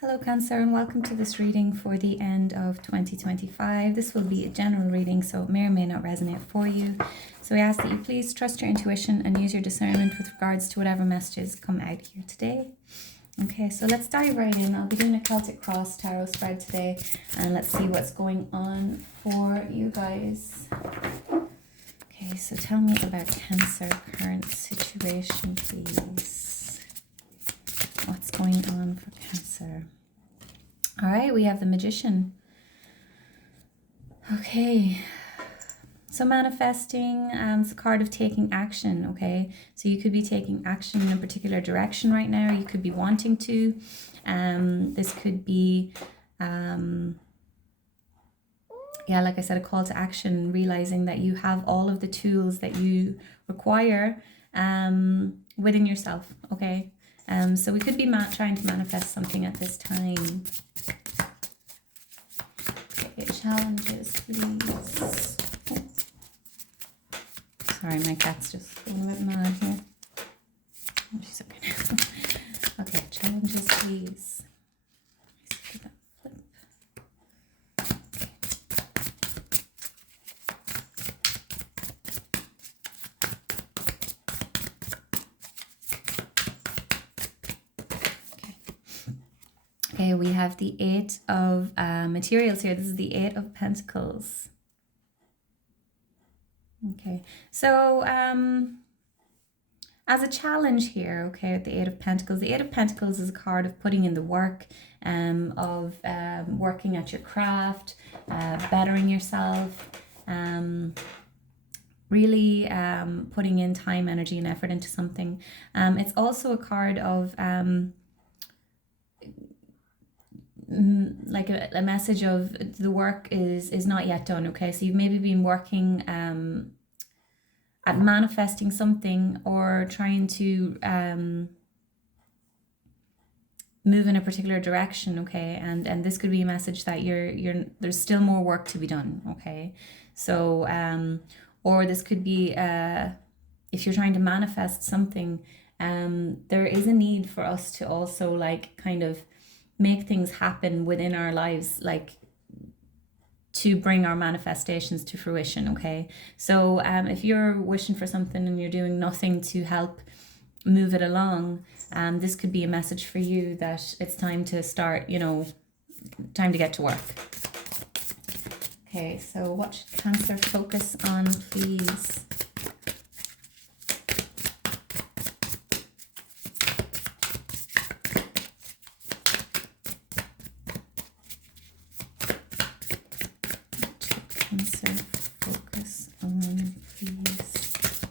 Hello Cancer and welcome to this reading for the end of 2025. This will be a general reading, so it may or may not resonate for you. So we ask that you please trust your intuition and use your discernment with regards to whatever messages come out here today. Okay, so let's dive right in. I'll be doing a Celtic Cross tarot spread today, and let's see what's going on for you guys. Okay, so tell me about Cancer current situation, please. What's going on for Cancer? All right, we have the Magician. Okay, so manifesting, it's a card of taking action, okay? So you could be taking action in a particular direction right now. You could be wanting to. This could be, yeah, like I said, a call to action, realizing that you have all of the tools that you require within yourself, okay? So we could be trying to manifest something at this time. Okay, challenges, please. Oh. Sorry, my cat's just going a bit mad here. Oh, she's okay now. Okay, challenges, please. Okay, we have the Eight of Materials here. This is the Eight of Pentacles. Okay, so as a challenge here, okay, with the Eight of Pentacles, the Eight of Pentacles is a card of putting in the work, of working at your craft, bettering yourself, really putting in time, energy, and effort into something. It's also a card of like a message of the work is not yet done, okay? So you've maybe been working at manifesting something or trying to move in a particular direction, okay? And this could be a message that you're there's still more work to be done, okay? So or this could be if you're trying to manifest something, there is a need for us to also like kind of make things happen within our lives, like to bring our manifestations to fruition, okay? So if you're wishing for something and you're doing nothing to help move it along, this could be a message for you that it's time to start, time to get to work. Okay, so what should Cancer focus on, please? Cancer focus on, please?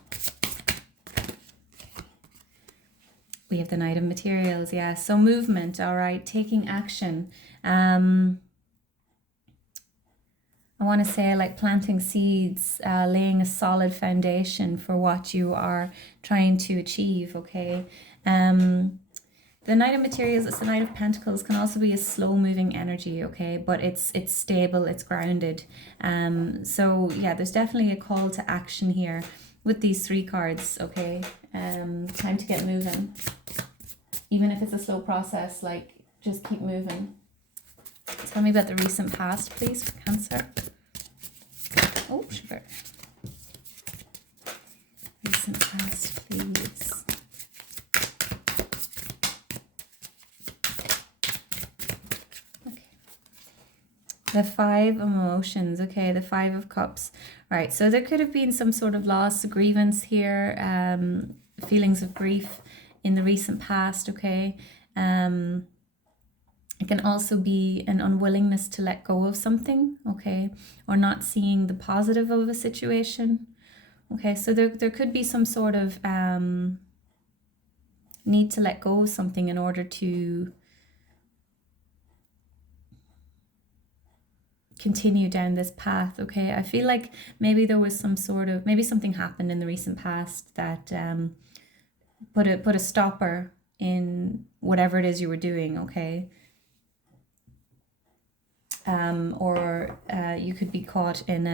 We have the Knight of Materials, yeah. So movement, all right, taking action. I want to say like planting seeds, laying a solid foundation for what you are trying to achieve, okay? The Knight of Materials, it's the Knight of Pentacles, can also be a slow-moving energy, okay? But it's stable, it's grounded. So yeah, there's definitely a call to action here with these three cards, okay? Time to get moving. Even if it's a slow process, like just keep moving. Tell me about the recent past, please, for Cancer. Oh, sugar. Recent past, please. Okay. The Five of Emotions. Okay, the Five of Cups. All right, so there could have been some sort of loss, grievance here, feelings of grief in the recent past, okay? It can also be an unwillingness to let go of something, okay? Or not seeing the positive of a situation. Okay, so there could be some sort of need to let go of something in order to continue down this path, okay? I feel like maybe there was some sort of, maybe something happened in the recent past that put a stopper in whatever it is you were doing, okay? Or you could be caught in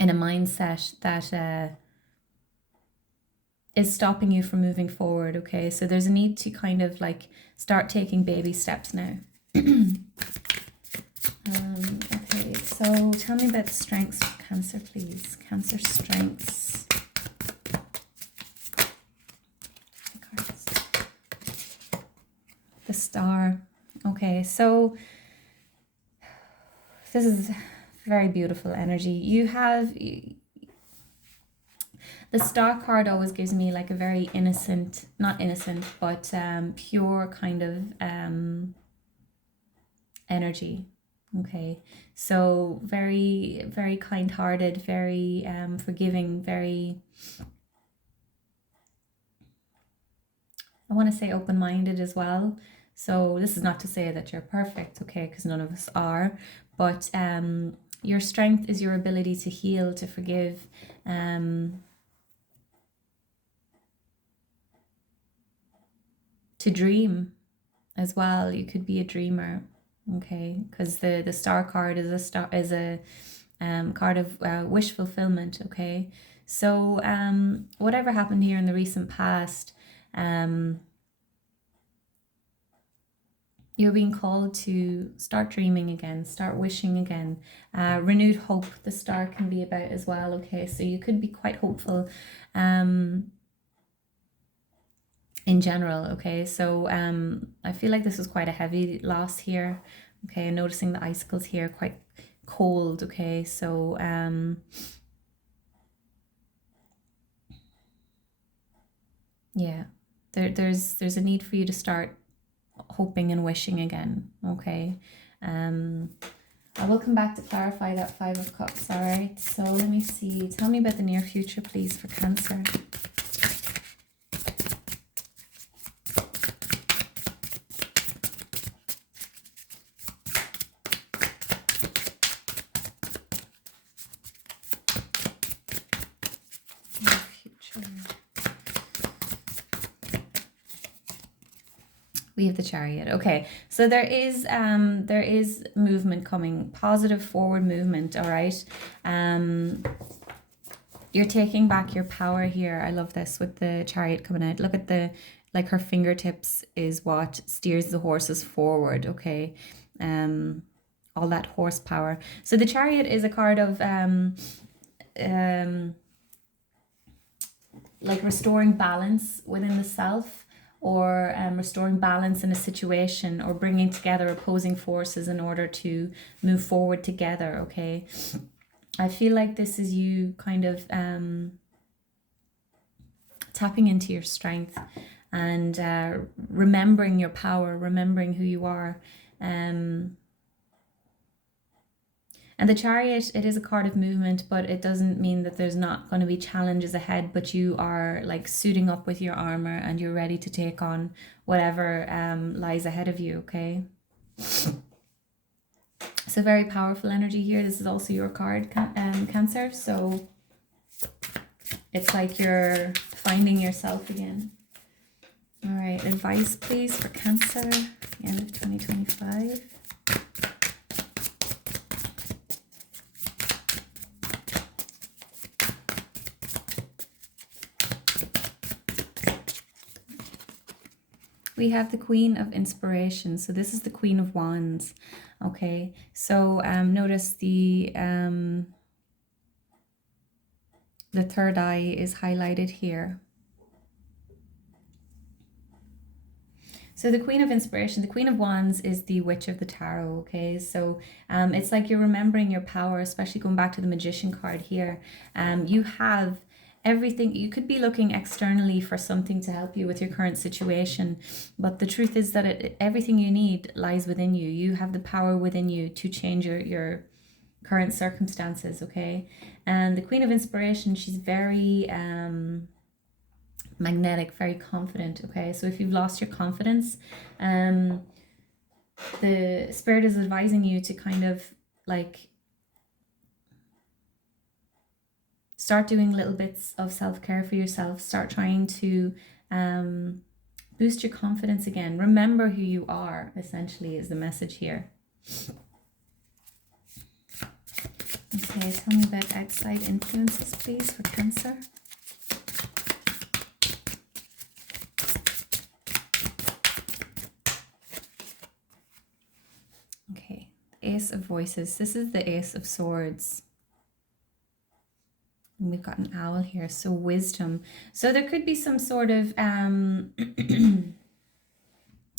a mindset that is stopping you from moving forward. Okay, so there's a need to kind of like start taking baby steps now. Okay, so tell me about the strengths for Cancer, please. Cancer strengths. The Star. Okay, so this is very beautiful energy. You have the Star card always gives me like a very innocent, not innocent, but pure kind of energy. Okay, so very, very kind-hearted, very forgiving, very, I want to say open-minded as well. So this is not to say that you're perfect, okay, because none of us are, but your strength is your ability to heal, to forgive, to dream as well. You could be a dreamer, okay, because the Star card is a card of wish fulfillment. Okay, so whatever happened here in the recent past, you're being called to start dreaming again, start wishing again. Renewed hope, the Star can be about as well. Okay, so you could be quite hopeful in general. Okay, so I feel like this was quite a heavy loss here. Okay, noticing the icicles here, quite cold. Okay, so yeah, there's a need for you to start hoping and wishing again. Okay, I will come back to clarify that Five of Cups. All right, so let me see. Tell me about the near future, please, for Cancer. We have the Chariot. Okay, so there is movement coming, positive forward movement. All right, you're taking back your power here. I love this with the Chariot coming out. Look at the, like, her fingertips is what steers the horses forward. Okay, all that horsepower. So the Chariot is a card of like restoring balance within the self, or restoring balance in a situation, or bringing together opposing forces in order to move forward together. Okay, I feel like this is you kind of tapping into your strength and remembering your power, remembering who you are. And the Chariot, it is a card of movement, but it doesn't mean that there's not going to be challenges ahead, but you are like suiting up with your armor and you're ready to take on whatever lies ahead of you. Okay, so very powerful energy here. This is also your card, Cancer, so it's like you're finding yourself again. All right, advice please for Cancer, the end of 2025. We have the Queen of Inspiration. So this is the Queen of Wands. Okay, so notice the third eye is highlighted here. So the Queen of Inspiration, the Queen of Wands is the Witch of the Tarot. Okay, so it's like you're remembering your power, especially going back to the Magician card here. You have everything. You could be looking externally for something to help you with your current situation, but the truth is that everything you need lies within you. You have the power within you to change your current circumstances. Okay, and the Queen of Inspiration, she's very magnetic, very confident. Okay, so if you've lost your confidence, the Spirit is advising you to kind of like start doing little bits of self-care for yourself. Start trying to boost your confidence again. Remember who you are, essentially, is the message here. Okay, tell me about outside influences, please, for Cancer. Ace of Voices. This is the Ace of Swords. And we've got an owl here, so wisdom. So there could be some sort of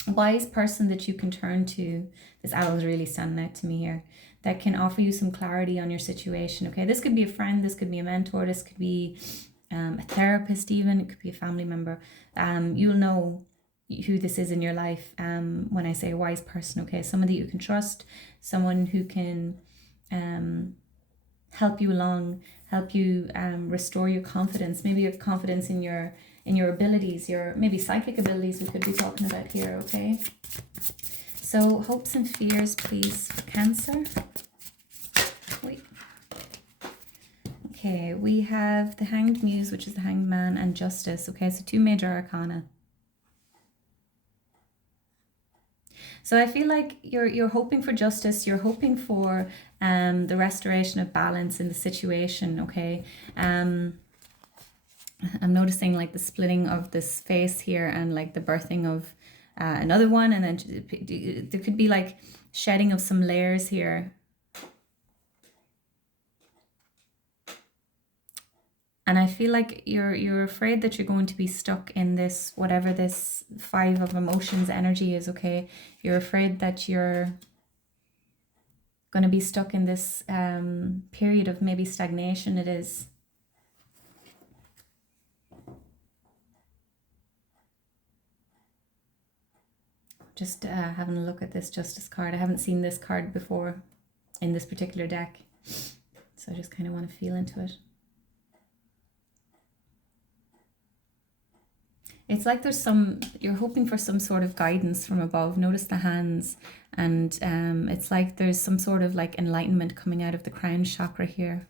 wise person that you can turn to. This owl is really standing out to me here. That can offer you some clarity on your situation. Okay, this could be a friend, this could be a mentor, this could be a therapist even, it could be a family member. You'll know who this is in your life when I say a wise person. Okay, someone that you can trust, someone who can help you along, help you restore your confidence. Maybe you have confidence in your abilities, your maybe psychic abilities we could be talking about here. Okay, so hopes and fears, please, for Cancer. Wait. Okay, we have the Hanged Muse, which is the Hanged Man, and Justice. Okay, so 2 major arcana. So I feel like you're hoping for justice, you're hoping for the restoration of balance in the situation, okay? I'm noticing like the splitting of this face here and like the birthing of another one, and then there could be like shedding of some layers here. And I feel like you're afraid that you're going to be stuck in this, whatever this 5 of emotions energy is, okay? You're afraid that you're going to be stuck in this period of maybe stagnation it is. Just having a look at this Justice card. I haven't seen this card before in this particular deck. So I just kind of want to feel into it. It's like there's you're hoping for some sort of guidance from above. Notice the hands, and it's like there's some sort of like enlightenment coming out of the crown chakra here.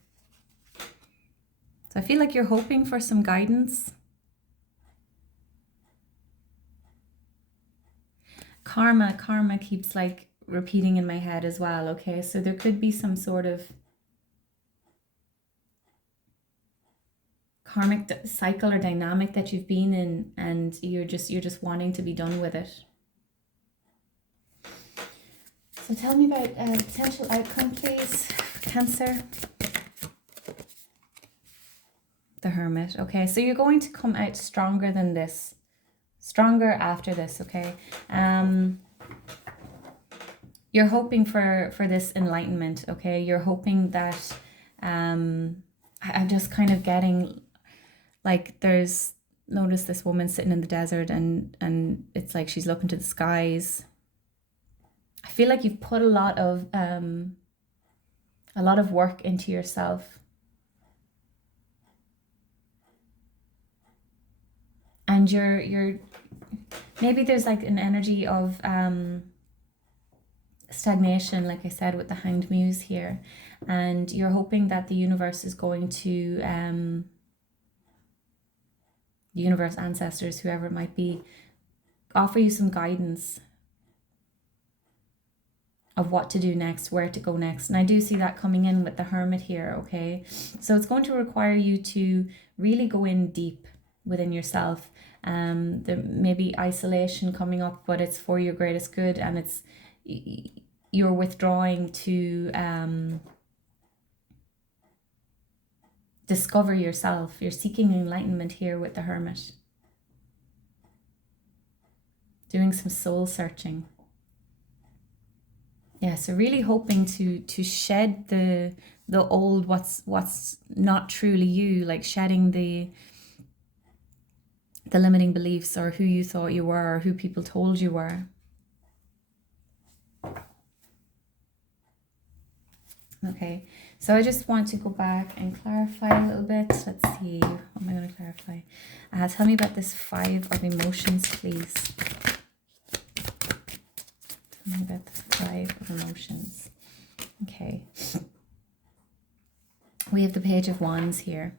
So I feel like you're hoping for some guidance. Karma keeps like repeating in my head as well, okay? So there could be some sort of karmic cycle or dynamic that you've been in, and you're just wanting to be done with it. So tell me about potential outcome, please, Cancer. The Hermit. Okay, so you're going to come out stronger than this, stronger after this. Okay, you're hoping for this enlightenment. Okay, you're hoping that I'm just kind of getting like notice this woman sitting in the desert, and it's like she's looking to the skies. I feel like you've put a lot of work into yourself, and you're maybe there's like an energy of stagnation, like I said, with the Hanged Muse here, and you're hoping that the universe is going to the universe, ancestors, whoever it might be, offer you some guidance of what to do next, where to go next. And I do see that coming in with the Hermit here, okay? So it's going to require you to really go in deep within yourself. There may be isolation coming up, but it's for your greatest good, and it's you're withdrawing to discover yourself. You're seeking enlightenment here with the Hermit. Doing some soul searching. Yeah, so really hoping to shed the old, what's not truly you, like shedding the limiting beliefs, or who you thought you were, or who people told you were. Okay, so I just want to go back and clarify a little bit. Let's see, what am I going to clarify? Tell me about this 5 of emotions, please. Tell me about the 5 of emotions. Okay. We have the Page of Wands here.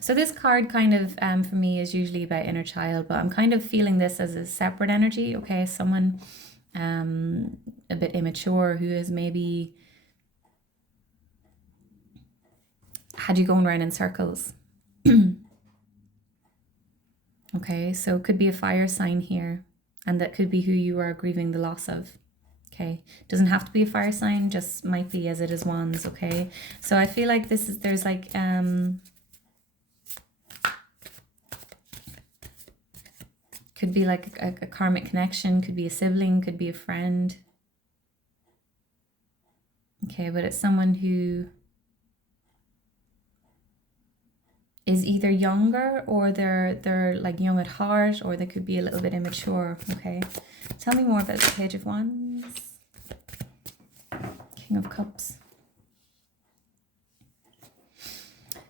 So this card kind of, for me, is usually about inner child, but I'm kind of feeling this as a separate energy, okay? Someone a bit immature who has maybe had you going around in circles. Okay, so it could be a fire sign here, and that could be who you are grieving the loss of. Okay, doesn't have to be a fire sign, just might be, as it is wands. Okay, so I feel like there's like could be like a karmic connection, could be a sibling, could be a friend. Okay, but it's someone who is either younger, or they're like young at heart, or they could be a little bit immature. Okay, tell me more about the Page of Wands, King of Cups.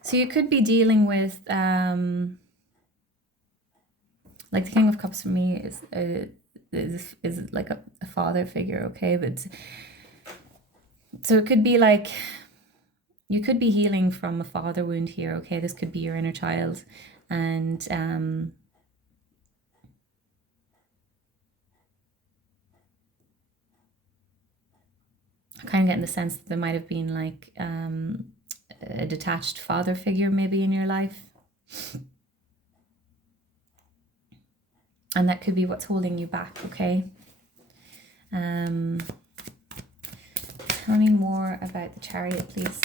So you could be dealing with like the King of Cups for me is like a father figure. Okay, but so it could be like you could be healing from a father wound here. Okay, this could be your inner child, and I'm kind of getting the sense that there might have been like a detached father figure maybe in your life, and that could be what's holding you back. Okay, tell me more about the Chariot, please.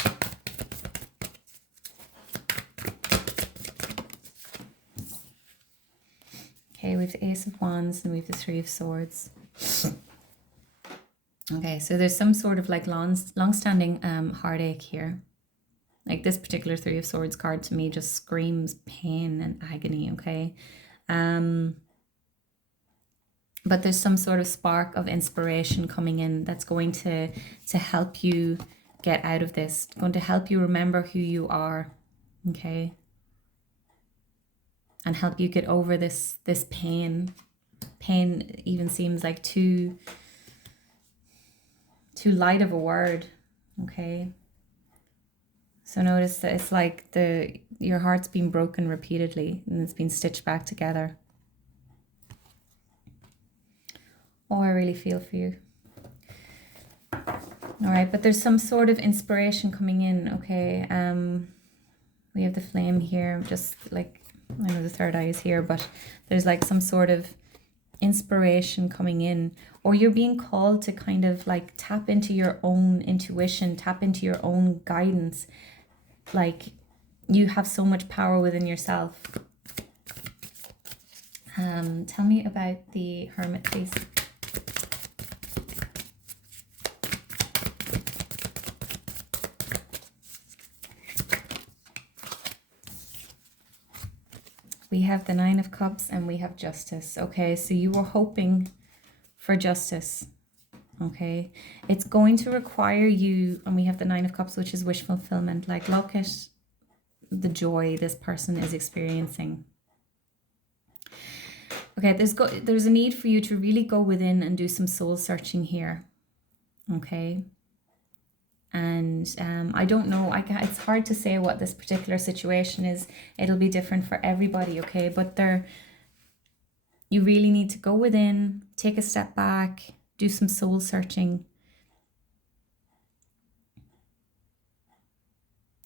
Okay, we have the Ace of Wands and we have the Three of Swords. Okay, so there's some sort of like long-standing heartache here. Like this particular Three of Swords card to me just screams pain and agony. Okay, but there's some sort of spark of inspiration coming in that's going to help you get out of this, going to help you remember who you are. Okay, and help you get over this pain. Pain even seems like too light of a word. Okay, so notice that it's like your heart's been broken repeatedly and it's been stitched back together. Oh, I really feel for you. All right, but there's some sort of inspiration coming in. Okay, we have the Flame here, just like, I know the third eye is here, but there's like some sort of inspiration coming in, or you're being called to kind of like tap into your own intuition, tap into your own guidance. Like you have so much power within yourself. Tell me about the Hermit, please. We have the Nine of Cups and we have Justice. Okay, so you were hoping for justice. Okay, it's going to require you, and we have the Nine of Cups, which is wish fulfillment. Like, look at the joy this person is experiencing. Okay, there's a need for you to really go within and do some soul searching here. Okay, and I don't know, it's hard to say what this particular situation is. It'll be different for everybody. Okay, but you really need to go within, take a step back, do some soul searching,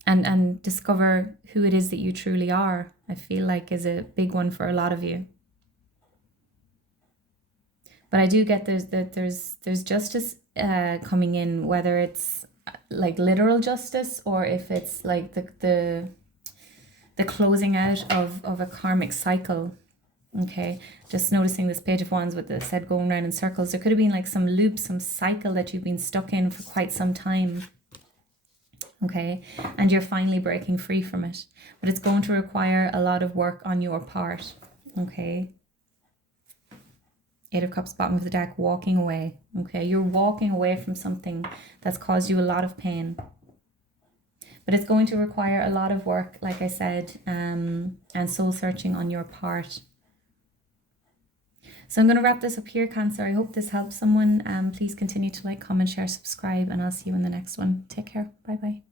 and discover who it is that you truly are. I feel like is a big one for a lot of you. But I do get there's justice coming in, whether it's like literal justice, or if it's like the closing out of a karmic cycle. Okay, just noticing this Page of Wands with the said going around in circles. There could have been like some loop, some cycle that you've been stuck in for quite some time. Okay, and you're finally breaking free from it. But it's going to require a lot of work on your part. Okay. Eight of Cups, bottom of the deck, walking away. Okay, you're walking away from something that's caused you a lot of pain. But it's going to require a lot of work, like I said, and soul searching on your part. So I'm going to wrap this up here, Cancer. I hope this helps someone. Please continue to like, comment, share, subscribe, and I'll see you in the next one. Take care. Bye-bye.